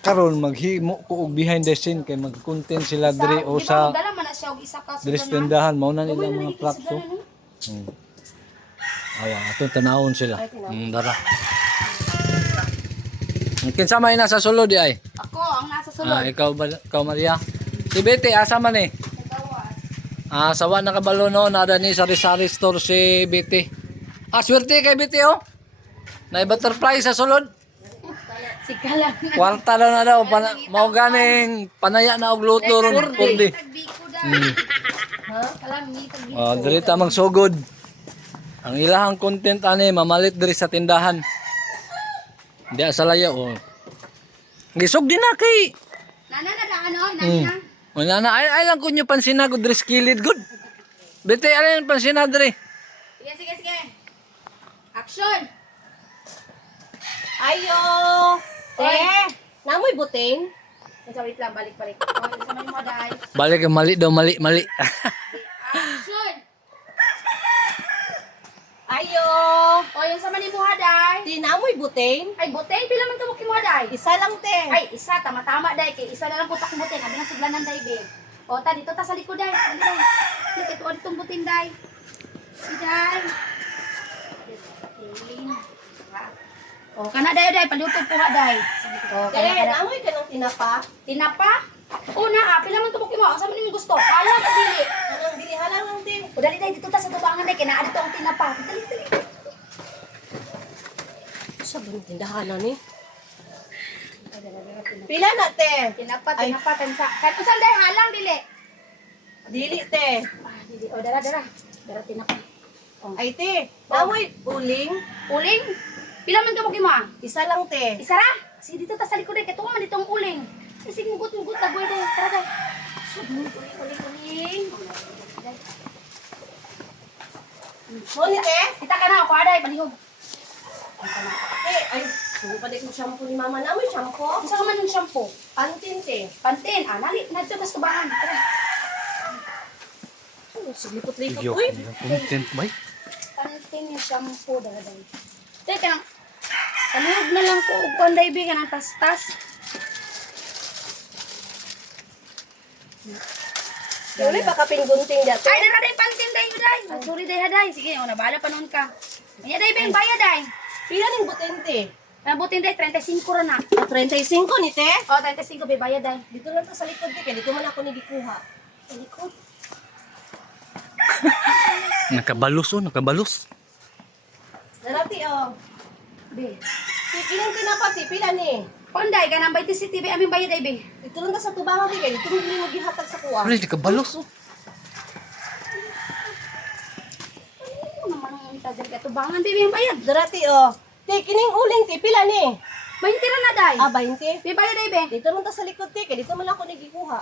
karon maghimo ko og behind the scene kay mag-content sila diri o sa dala man na siya og isa ka diri sa tindahan mao na nila mga plato. Awa ato tanawon sila. Dara. Kinsa may nasa sulod di ay? Ako ang nasa sulod. Ikaw Maria. Si Betty asa man eh? Sawa na kabalo no nada ni sari-sari store si Betty. Swerte kay Betty oh. Na butterfly sa sulod. Sigala. Kwarta daw na daw mao ganing panaya na og luto ron purdi. Ha? Kalang ni tag. Diri ta magsugod. Ang ilahang content ani mamalit diri sa tindahan. Di sa laya oh. Gisog din na kay. Nana na ano, nana. Wala na ay lang kunyo pansina gud diri skilid good. Betty alin pansina diri. Sige. Action. Ayo! Oy. Namoy buting? Wait lang, balik. Oy, sa man mo dai. Balik mali daw mali. Action. Ayo! Oy, yung sa man mo haday. Di namoy buting? Ay, buteng pila man tawag mo haday. Isa lang te. Ay, isa tama dai kay isa na lang putak buteng, abi na suglanan dai be. O ta dito ta sa likod dai. Dali dai. Dito to ditong buteng dai. Si dai. O kana dai palutog po haday. O kana. Namoy ka ng tinapa? Tinapa? Una pila man tubok mo? Asa man imong gusto? Kala ka dili. Anong dilihan lang lang te. O dali dai dito ta sa tubangan dai kay naa dito ang tinapa. Dali. Sa bang tindahan na ni? Pila na te? Tinapa tansa. Kay usan dai halang dili. Dili te. Dili. O dara. Dara tinapa. Ay te, namoy uling? Uling? Pila man tubok mo? Isa lang te. Isa ra? Sige dito ta sa likod dai kay tuman dito ang uling. Sige mugot tagoy dai. Tara dai. Uling. Muni te? Kita ka na ako aday palihog. Te, ay, sumpadik mo shampoo ni mama. Namoy shampoo? Isa ka man ng shampoo. Pantin te. Pantin. Nali na dito tas tubangan. Tara. Silipot-lipot. Yo, Uy! content bay. Pantin yung shampoo dala dai. Teka lang. Palihog na lang ko ug konday bi kanang tas-tas. Dili pa kaping gunting dati. Ay dara dai pantin dai uday. Sorry dai haday. Sige, o nabala pa noon ka. Nya dai ben bayad dai. Pila ning buting te? Nabutin dai 35 ra na. 35 ni te? O 35 be bayad dai. Dito lang to sa likod te, kaya dito man ako nagikuha. Sa likod. Nakabalos. Narati oh. Be. Pipilang tinapati, pila ni. Ponday ka nang 20 city be aming bayad dai be. Dito lang ta sa tubangan te, kaya dito mo gihatag sa kuha. Ay, nakabalos oh. Ano naman ang itagal ka tubangan be yung bayad. Narati oh. Te, kining uling te, pila ni. 20 ra na dai. 20. Be bayad dai be. Dito lang ta sa likod te, kaya dito man ako nagikuha.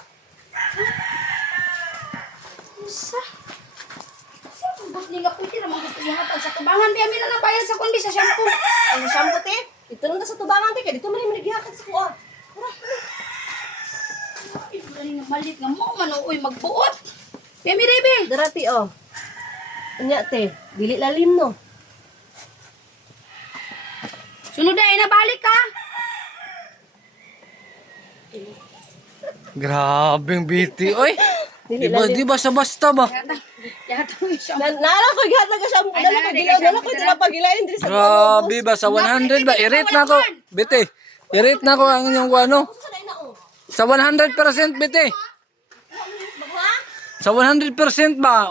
Usa. Bot ni nga pwede naman dito ihatag sa tubangan be amin na lang bayad sa kundi sa shampoo. Ang shampoo te, dito lang ta sa tubangan te, kaya dito man nagihatag sa kuha. Ay, galing nga malit nga mo man oy magbuot. Be mi dai be. Narati oh. Anya te, dili lalim no. Sunod dai na balik ka. Grabeng biti oy. Dili Di ba sa basta ba? Yata yung shampoo. Nala ko gihatag ka shampoo, Ay, nala ko nala, gilaw, di ka nala ko shampoo, tinapagilain diri sa Grabe ba sa 100 ba? I-rate na ko. Biti. I-rate na ko ang inyong ano. Sanay na oh. Sa 100% biti. Bagwa? Sa 100% ba?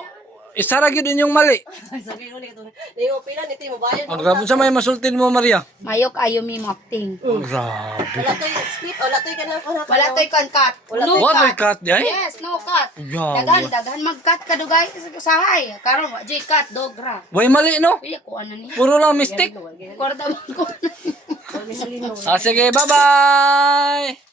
Isa ra gyud inyong mali. Ay, sabi ulit ito. Nayo pila ni te mo bayad. Ang grabe sa may masultin mo Maria. Mayok ayo mi acting. Grabe. Wala toy split, wala toy kanang kana. Wala to'y cut. Wala No What cut. the cut di ay? Yes, no cut. Yeah, Dagan mag-cut ka dugay sa usahay. Karon wa jay cut dogra. Way mali no? Kuya ko ano ni. Puro lang mistake. Korda mo ko. Sige, bye-bye.